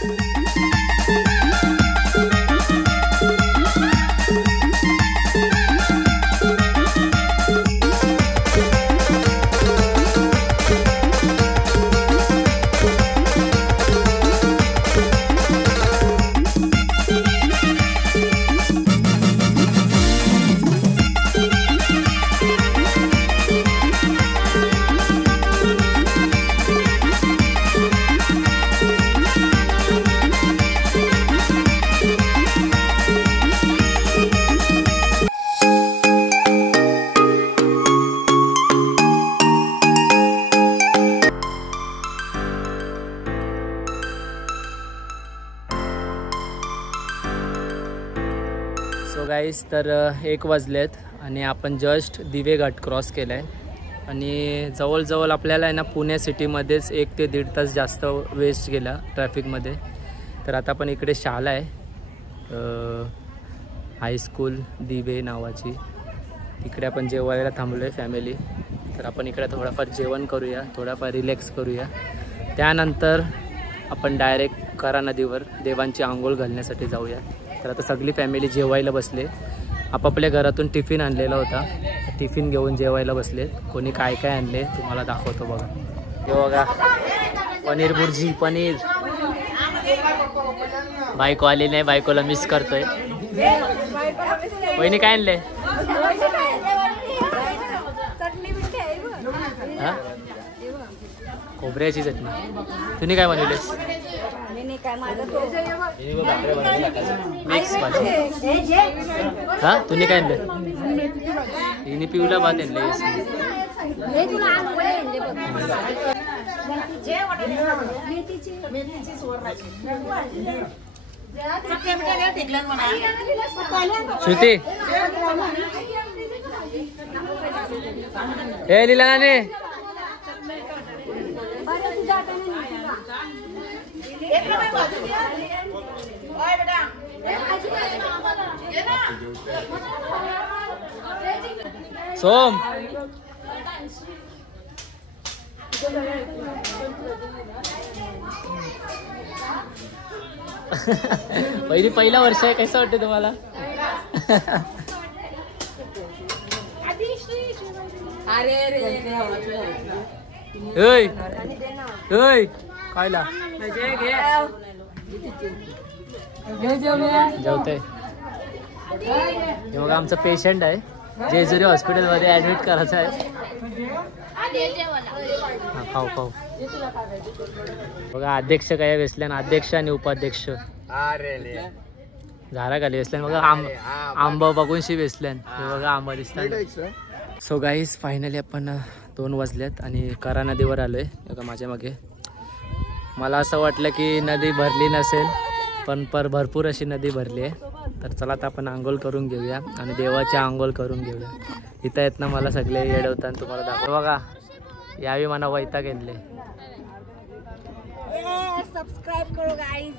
So guys, तर 1 वाजलेत आणि आपण जस्ट दिवे घाट क्रॉस केला आहे आणि जवळजवळ आपल्याला आहे ना पुणे सिटीमध्येच 1 ते 1.5 तास जास्त वेस्ट गेला ट्रॅफिकमध्ये. तर आता आपण इकडे शाळा आहे हायस्कूल दिवे नावाची, इकडे आपण जेवायला थांबलो आहे फॅमिली. तर आपण इकडे थोडंफार जेवण करूया, थोडाफार रिलॅक्स करूया, त्यानंतर आपण डायरेक्ट करा नदीवर देवांची आंघोळ घालण्यासाठी जाऊया. तर आता सगळी फॅमिली जेवायला बसले, आपापल्या घरातून टिफिन आणलेला होता, टिफिन घेऊन जेवायला बसले. कोणी काय काय आणले तुम्हाला दाखवतो बघा. हे बघा पनीर भुर्जी, पनीर. बायको आली नाही, बायकोला मिस करतोय. वहिनी काय आणले? खोबऱ्याची चटणी. तुम्ही काय बनवलेस? मिक्स भाजी. हा, तुम्ही काय आणलं? हिने पिवला भात आणले. श्रुती हे लीला नाने सोम. पहिला वर्ष आहे, कसं वाटतं तुम्हाला? खायला जेवतोय. हे बघा आमचं पेशंट आहे, जेजुरी हॉस्पिटलमध्ये ॲडमिट करायचं आहे. खाऊ खाऊ. बघा अध्यक्ष काय बसल्यान, अध्यक्ष आणि उपाध्यक्ष झाडा खाली बसल्यान. बघा आंबा बघूनशी बसल्यान. हे बघा आंबा दिसतात. सो गाईस, फायनली आपण 2 वाजल्यात आणि करा नदीवर आलोय. बघा माझ्या मागे. मला असं वाटलं की नदी भरली नसेल, पण भरपूर अशी नदी भरली आहे. तर चला आता आपण आंघोळ करून घेऊया आणि देवाची आंघोळ करून घेऊया. इथं येत ना मला सगळे येडवतात, तुम्हाला दाखव. बघा यावी मला वैताग घेतले. सबस्क्राइब करो गाइस.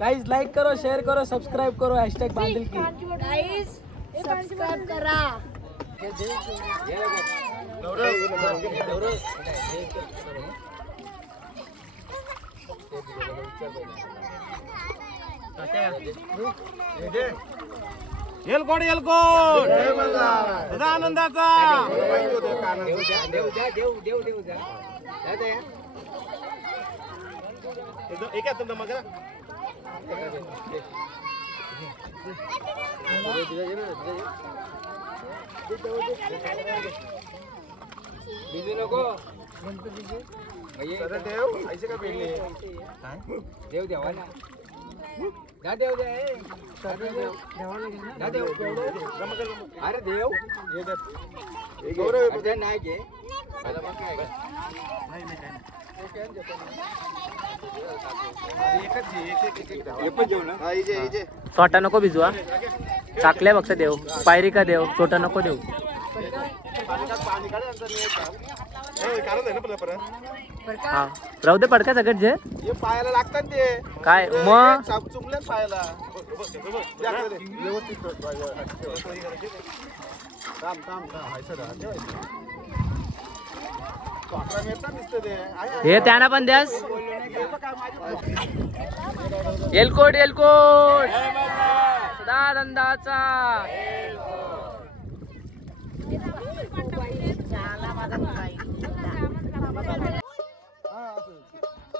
गाइस लाइक करो, शेयर करो, सब्सक्राइब करो, हैशटैग बांधिल की. गाइस सब्सक्राइब करा. येलकोड येलकोड दादा आनंदाचा. देव देवा ना ना देव दे अरे देव गौरव नाही घे. छोटा नको भिजवा, चाकल्या फक्त देव. पायरी का देव, छोटा नको देऊ. हा राहू दे पडका सगळं जे पायाला लागतात ते काय मग चुकल्याच पायाला. हे त्यांना पण द्यास. एलकोट एलकोट सदानंदाचा.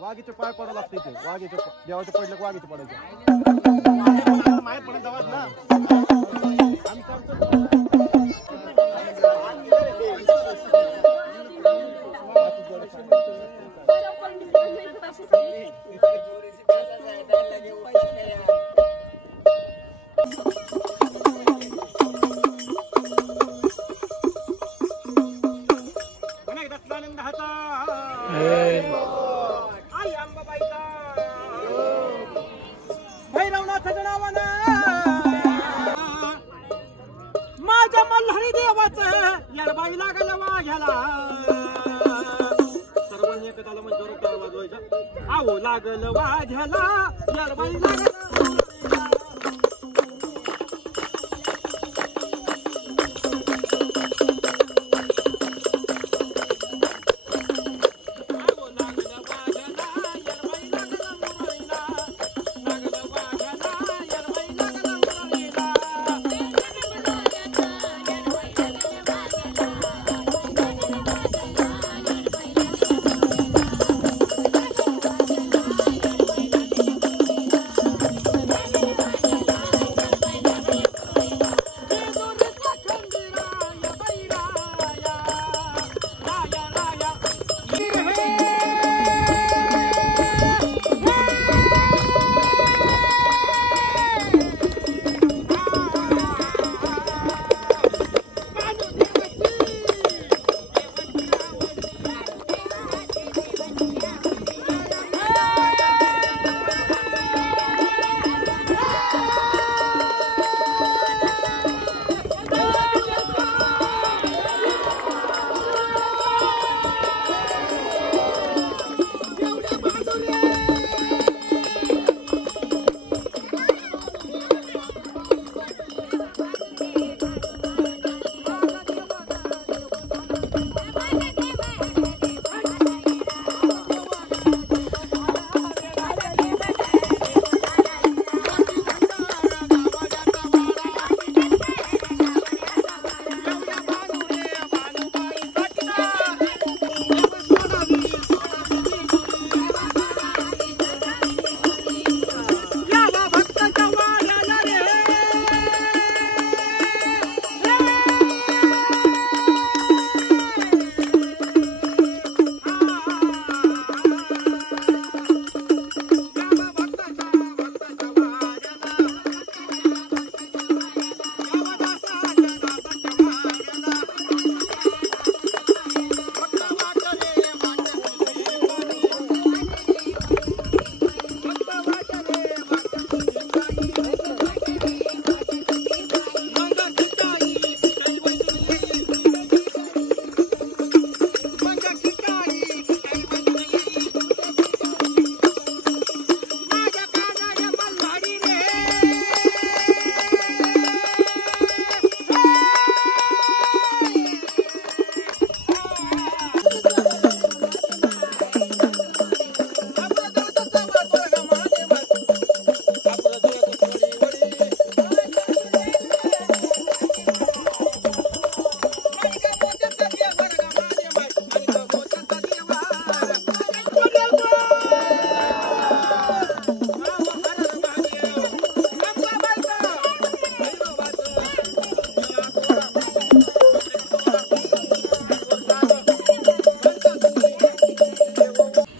वाघीचे पाय पडायला लागते ते. वाघीचे देवाचे पडले वाघीचे पडायचे. माहीत पडून जावाच ना. भैरवनाथाच्या नावानं माझ्या मल्हारी देवाचं येरबाई लागलं वाघ्याला. सर्वांनी एकताला म्हणजे टाळ वाजवायचा. आहो लागलं वाघ्याला येरबाई लागलं.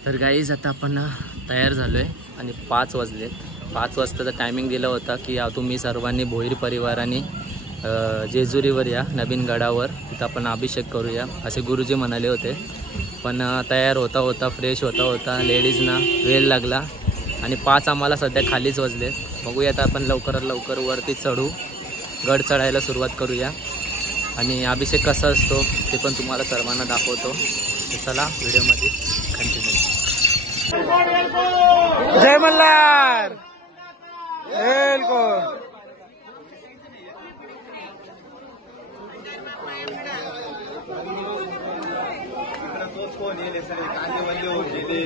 तर गाईज आता आपण तयार झालो आहे आणि 5 वाजलेत. 5 वाजताचा टायमिंग दिला होता की तुम्ही सर्वांनी भोईर परिवाराने जेजुरीवर या नवीन गडावर, तिथं आपण अभिषेक करूया असे गुरुजी म्हणाले होते. पण तयार होता होता फ्रेश होता होता लेडीजना वेळ लागला आणि 5 आम्हाला सध्या खालीच वाजलेत. बघूया आता आपण लवकरात लवकर वरती चढू, गड चढायला सुरुवात करूया आणि अभिषेक कसा असतो ते पण तुम्हाला सर्वांना दाखवतो. तर चला व्हिडिओमध्ये कंटिन्यू. जय मल्हार. एलको कोण येईल सगळे कांदे वल्ले होऊन गेले.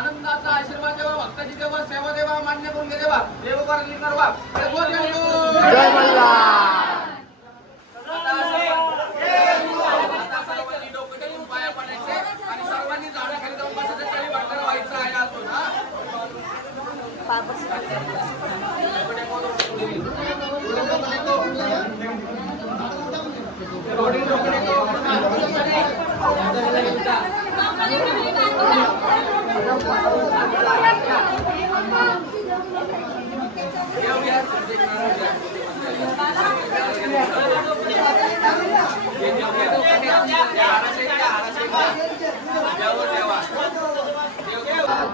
आनंदाचा आशीर्वाद देवा, भक्ताची देवा, सेवा देवा, मान्य करून घे देवा, देवकर निर्णय पाया पडायचे आणि सर्वांनी झाडाखाली जाऊन बसायचं, तरी भंडारा व्हायचा आहे अजून.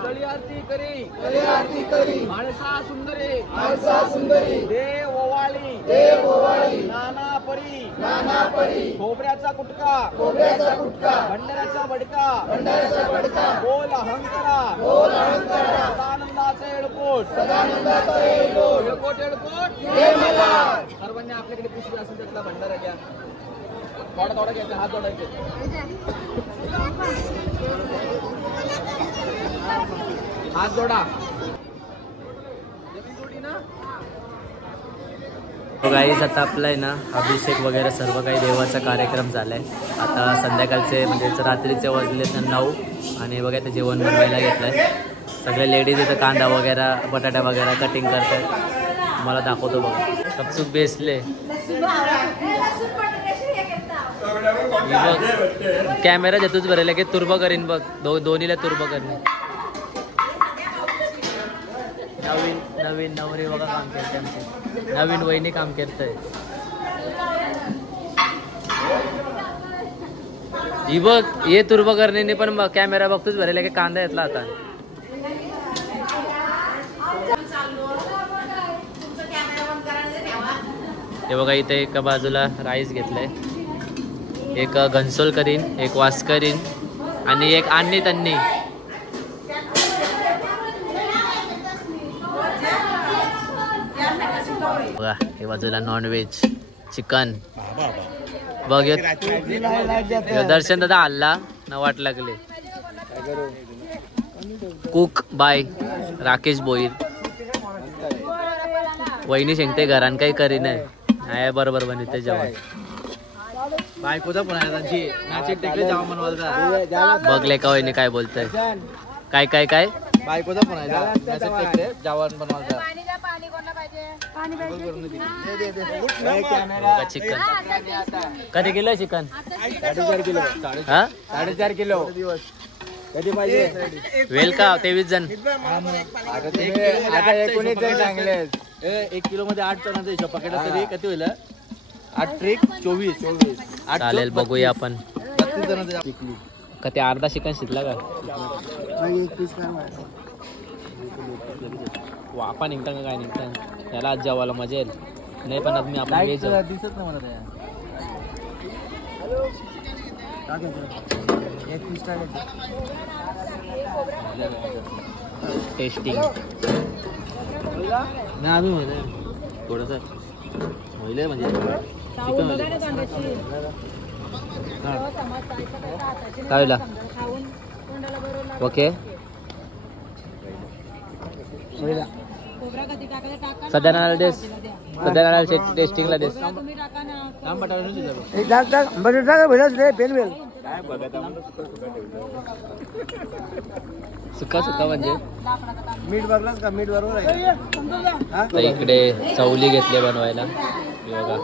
कळी आरती करी माणसा सुंदरी देव ओवाळी नाना परी खोबऱ्याचा गुटका भंडाऱ्याचा बडका बोल अहंकारा सदानंदाचा एळकोट सर्वांनी आपल्याकडे पिशवी असेल त्यातला भंडारा घ्या, थोडा घ्यायचा, हात जोडायचे. हात जोडा. गाईज आता आपला आहे ना अभिषेक वगैरे सर्व काही देवाचा कार्यक्रम झालाय. आता संध्याकाळचे म्हणजे रात्रीचे वाजले तर 9 आणि बघा ते जेवण बनवायला घेतलंय. सगळे लेडीज इथं कांदा वगैरे बटाटा वगैरे कटिंग करतात. मला दाखवतो बघा. कपचूक बेसले बघ, कॅमेरा देतोच बरेल की तुर्ब करीन बघ, दोन्हीला तुर्ब करणे. नवीन नवीन नवरी बघा काम करते आमची नवीन वहिनी काम करतंय ही बघ ये तुर्ब करणे पण कॅमेरा बघतोच भरेल की कांदा येतला आता हे बघा इथे एका बाजूला राईस घेतलाय एक घनसोल करीन एक वास करीन आणि एक अन्नी तन्नी बघा हे बाजूला नॉनव्हेज चिकन बघ दर्शन दादा हल्ला न वाट लागले कुक बाय राकेश बोईर वहिनी शेंगते घरान काही करी नाही बरोबर बनते जेवण बायकोचा पण आहे त्यांची नाशिक टेकडे जावा मनवायचा बघले का वहिनी काय बोलतय काय काय काय बायकोचा पण आहे नाशिक टेकडे जावन बनवायचा चिकन कधी किलो चिकन 4.5 किलो हा 4.5 किलो कधी पाहिजे वेल का 23 जण आता 19 जण चांगले 1 किलो मध्ये 8 जणांचा हिशोब पकडला तरी किती होईल 8 ट्रिक 24 चालेल बघूया आपण 32 जणांचा का ते अर्धा चिकन शिकला का वापा निघता का काय निघता त्याला आज जेवायला मजा येईल नाही पण आज मी आपण घ्यायचं दिसत नाही मला टेस्टिंग नाही अजून होईल थोडस होईल म्हणजे काय होईल ओके सध्या देस सध्या टेस्टिंगला देस सुका सुका म्हणजे मीठ भरलास का मीठ बरोबर आहे तर इकडे चवली घेतली बनवायला बघा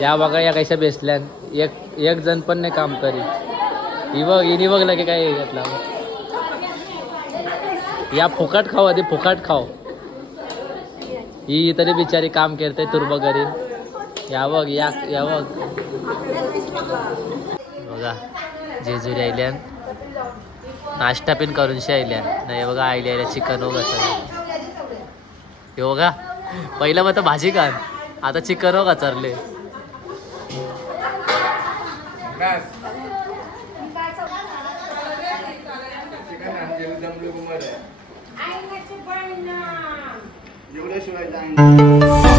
या बघा या कशा बेसल्या एक जण पण नाही काम करी ही बघ हिनी बघलं की काय घेतला या फुकट खाऊ आधी फुकट खाऊ ही तरी बिचारी काम करते तुर्ब करीन या बघ या बघ बघा जेजुरी आयल्यान नाश्ता पिन करून आयल्या नाही बघा आयल्या चिकन हो हे बघा पहिलं मग भाजी का आता चिकन हो का चालले एवढ्या शिवाय